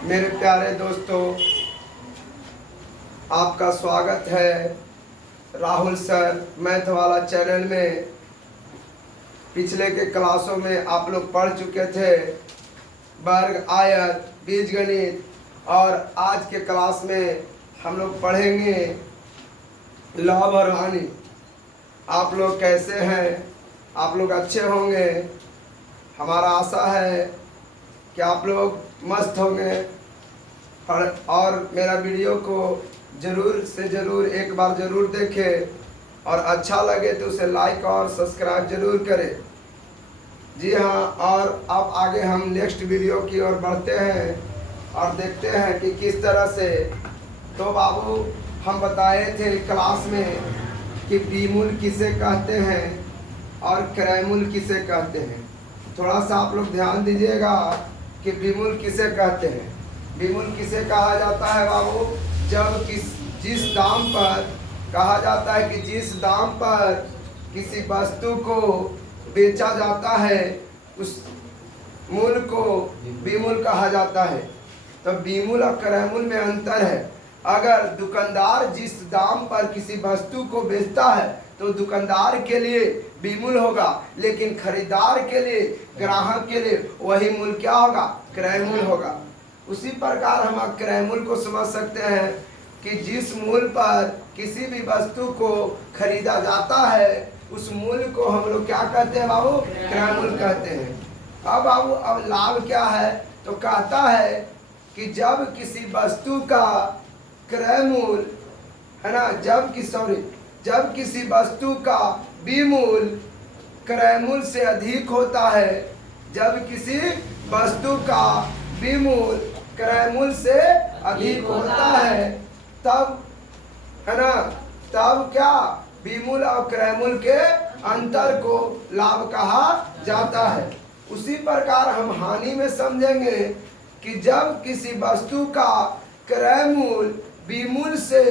मेरे प्यारे दोस्तों, आपका स्वागत है राहुल सर मैथ वाला चैनल में। पिछले के क्लासों में आप लोग पढ़ चुके थे वर्ग, आयत, बीजगणित, और आज के क्लास में हम लोग पढ़ेंगे लाभ और हानि। आप लोग कैसे हैं? आप लोग अच्छे होंगे, हमारा आशा है कि आप लोग मस्त होंगे। और मेरा वीडियो को ज़रूर से ज़रूर एक बार ज़रूर देखें और अच्छा लगे तो उसे लाइक और सब्सक्राइब ज़रूर करें। जी हाँ, और अब आगे हम नेक्स्ट वीडियो की ओर बढ़ते हैं और देखते हैं कि किस तरह से। तो बाबू, हम बताए थे क्लास में कि बीमूल किसे कहते हैं और क्रयमूल किसे कहते हैं। थोड़ा सा आप लोग ध्यान दीजिएगा कि बीमूल किसे कहते हैं। बीमूल किसे कहा जाता है बाबू? जब जिस दाम पर कहा जाता है कि जिस दाम पर किसी वस्तु को बेचा जाता है उस मूल को बीमूल कहा जाता है। तो बीमूल और क्रयमूल में अंतर है। अगर दुकानदार जिस दाम पर किसी वस्तु को बेचता है तो दुकानदार के लिए बीमूल होगा, लेकिन खरीदार के लिए, ग्राहक के लिए वही मूल क्या होगा? क्रयमूल होगा। उसी प्रकार हम क्रयमूल को समझ सकते हैं कि जिस मूल पर किसी भी वस्तु को खरीदा जाता है उस मूल को हम लोग क्या कहते हैं बाबू? क्रयमूल कहते हैं। अब बाबू, अब लाभ क्या है? तो कहता है कि जब किसी वस्तु का क्रयमूल है ना, जब किसी वस्तु का बीमूल क्रयमूल से अधिक होता है, जब किसी वस्तु का बीमूल क्रयमूल से अधिक होता है, तब है ना, तब क्या बीमूल और क्रयमूल के अंतर को लाभ कहा जाता है। उसी प्रकार हम हानि में समझेंगे कि जब किसी वस्तु का क्रयमूल बीमूल से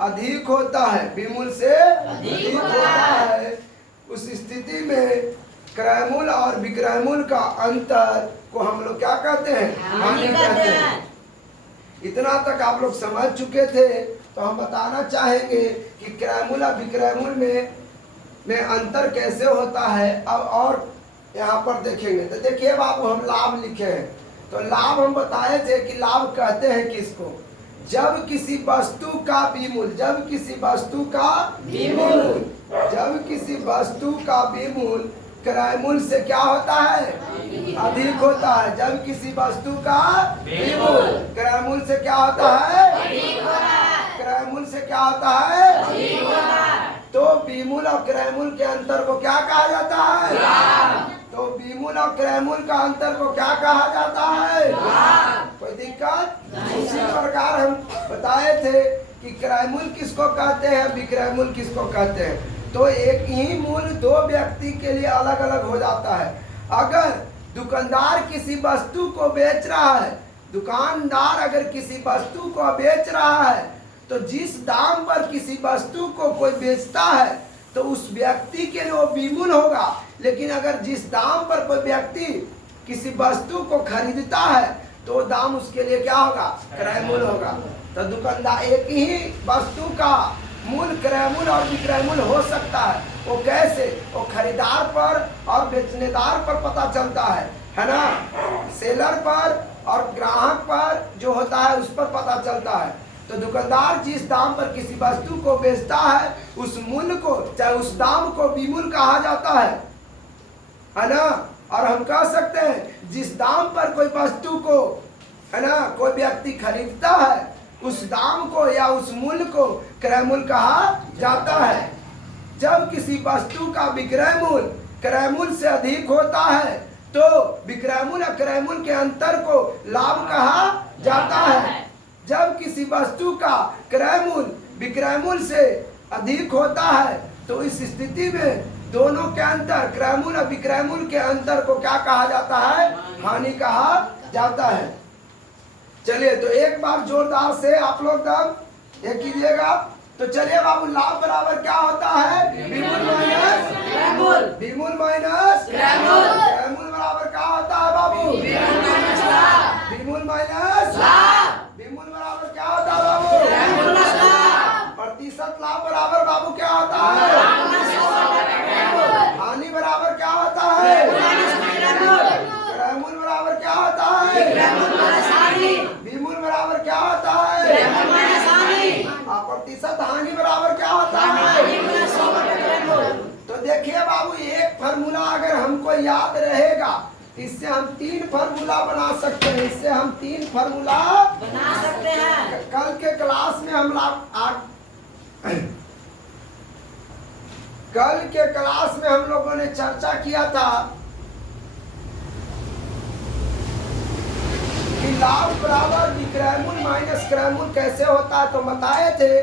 अधिक होता है, बीमूल से अधिक होता है, उस स्थिति में क्रयमूल और विक्रयमूल का अंतर को हम लोग क्या कहते हैं? हानि कहते हैं। इतना तक आप लोग समझ चुके थे, तो हम बताना चाहेंगे कि क्रयमूल और विक्रयमूल में अंतर कैसे होता है। अब और यहाँ पर देखेंगे तो देखिए बाबू, हम लाभ लिखे हैं। तो लाभ हम बताए थे कि लाभ कहते हैं किसको? जब किसी वस्तु का बीमूल, जब किसी वस्तु का बीमूल, जब किसी वस्तु का बीमूल क्रयमूल से क्या होता है? अधिक होता है। जब किसी वस्तु का बीमूल क्रयमूल से क्या होता है? क्रयमूल से क्या होता है? तो बीमूल और क्रयमूल के अंतर को क्या कहा जाता है? तो बीमूल और क्रयमूल का अंतर को क्या कहा जाता है? कोई दिक्कत? उसी प्रकार हम बताए थे कि क्रयमूल किसको कहते हैं, विक्रयमूल किसको कहते हैं। तो एक ही मूल दो व्यक्ति के लिए अलग अलग हो जाता है। अगर दुकानदार किसी वस्तु को बेच रहा है, दुकानदार अगर किसी वस्तु को बेच रहा है, तो जिस दाम पर किसी वस्तु को कोई बेचता है तो उस व्यक्ति के लिए वो बीमूल होगा। लेकिन अगर जिस दाम पर कोई व्यक्ति किसी वस्तु को खरीदता है तो दाम उसके लिए क्या होगा? क्रयमूल होगा। तो दुकानदार एक ही वस्तु का मूल क्रयमूल और विक्रयमूल हो सकता है। वो कैसे? वो खरीदार पर और बेचनेदार पर पता चलता है ना, सेलर पर और ग्राहक पर जो होता है उस पर पता चलता है। तो दुकानदार जिस दाम पर किसी वस्तु को बेचता है उस मूल्य को, चाहे उस दाम को बीमूल कहा जाता है ना। और हम कह सकते हैं जिस दाम पर कोई वस्तु को है ना कोई व्यक्ति खरीदता है उस दाम को या उस मूल्य को क्रयमूल कहा जाता है। जब किसी वस्तु का विक्रय मूल्य क्रयमूल से अधिक होता है तो विक्रयमूल और क्रयमूल के अंतर को लाभ कहा जाता है। जब किसी वस्तु का क्रयमूल विक्रयमूल से अधिक होता है तो इस स्थिति में दोनों के अंतर, क्रयमूल और विक्रयमूल के अंतर को क्या कहा जाता है? हानि कहा जाता है। चलिए, तो एक बार जोरदार से आप लोग दम ये कीजिएगा। तो चलिए बाबू, लाभ बराबर क्या होता है? बीमूल माइनस क्रयमूल। बीमूल माइनस क्रयमूल। क्रयमूल बराबर क्या होता है बाबू? बीमूल माइनस लाभ। बीमूल माइनस लाभ। याद रहेगा। इससे हम 3 फार्मूला बना सकते हैं। इससे हम 3 फार्मूला बना सकते हैं। कल के क्लास में हम कल के क्लास में हम लोगों ने चर्चा किया था कि लाभ बराबर विक्रयमूल्य माइनस क्रयमूल्य कैसे होता है। तो बताए थे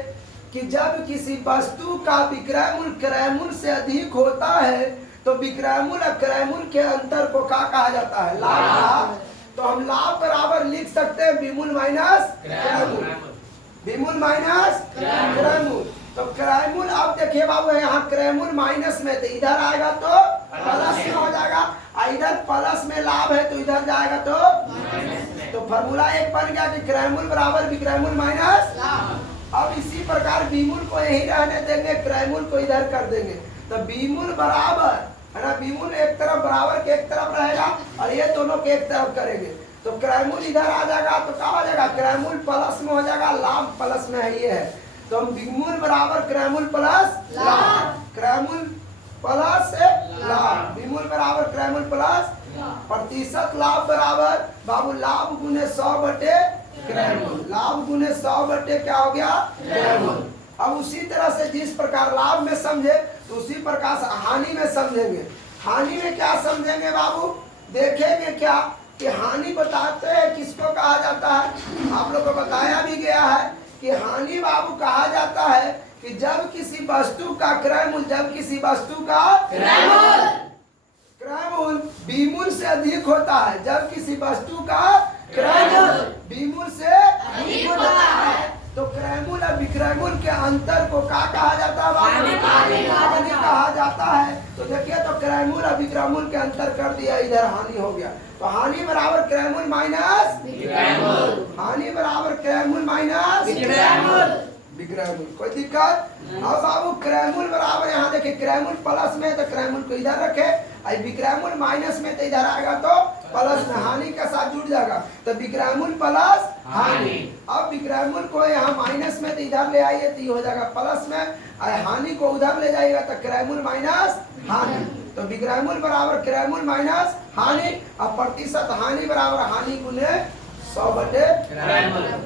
कि जब किसी वस्तु का विक्रय मूल्य क्रय मूल्य से अधिक होता है तो विक्रय मूल्य और क्रय मूल्य के अंतर को क्या कहा जाता है? लाभ। तो हम लाभ बराबर लिख सकते हैं विमूल्य माइनस क्रय मूल्य, विमूल्य माइनस क्रय मूल्य। तो क्रय मूल्य, अब देखिए बाबू यहाँ क्रय मूल्य माइनस में, तो इधर आएगा तो प्लस में हो जाएगा, और इधर प्लस में लाभ है तो इधर जाएगा तो फॉर्मूला एक बन गया कि क्रय मूल्य बराबर विक्रय मूल्य माइनस लाभ। अब इसी प्रकार बीमूल को यही रहने देंगे, क्रयमूल को इधर कर देंगे। तो बीमूल बराबर है ना, बीमूल एक तरफ बराबर के एक तरफ रहेगा और ये दोनों के एक तरफ करेंगे। तो क्रयमूल इधर आ जाएगा तो क्या हो जाएगा? क्रयमूल प्लस में हो जाएगा, लाभ प्लस में है, ये है। तो हम बीमूल बराबर क्रयमूल प्लस लाभ, क्रयमूल प्लस लाभ, बीमूल बराबर क्रयमूल प्लस प्रतिशत लाभ बराबर बाबू लाभ गुने 100 बटे क्रयमूल्य, लाभ गुने 100 बटे क्या हो गया? क्रयमूल्य। अब उसी तरह से जिस प्रकार लाभ में समझे तो उसी प्रकार से हानि में समझेंगे। हानि में क्या समझेंगे बाबू? देखेंगे क्या कि हानि बताते हैं किसको कहा जाता है। आप लोग को बताया भी गया है कि हानि बाबू कहा जाता है कि जब किसी वस्तु का क्रय मूल्य, जब किसी वस्तु का क्रय मूल्य बीमूल्य से अधिक होता है, जब किसी वस्तु का क्रय मूल्य बीमूल्य से अधिक होता है तो क्रय मूल्य और विक्रय मूल्य के अंतर को क्या कहा जाता है? हानि कहा जाता है। तो देखिए, तो क्रय मूल्य और विक्रय मूल्य के अंतर कर दिया, इधर हानि हो गया। तो हानि बराबर क्रय मूल्य माइनस विक्रय मूल्य, हानि बराबर क्रय मूल्य माइनस विक्रय मूल्य। कोई दिक्कत? अब बाबू क्रय मूल्य बराबर, यहाँ देखिए क्रय मूल्य प्लस में तो क्रय मूल्य को इधर रखे, और विक्रय मूल्य माइनस में तो इधर आएगा तो प्लस में, हानि के साथ जुड़ जाएगा तो विक्रय मूल्य प्लस हानि। अब विक्रय मूल्य को यहाँ माइनस में तो इधर ले आइए तो ये हो जाएगा प्लस में, और हानि को उधर ले जाइएगा तो क्रय मूल्य माइनस हानि। तो विक्रय मूल्य बराबर क्रय मूल्य माइनस हानि, और प्रतिशत हानि बराबर हानि गुने 100 बटे क्रय मूल्य।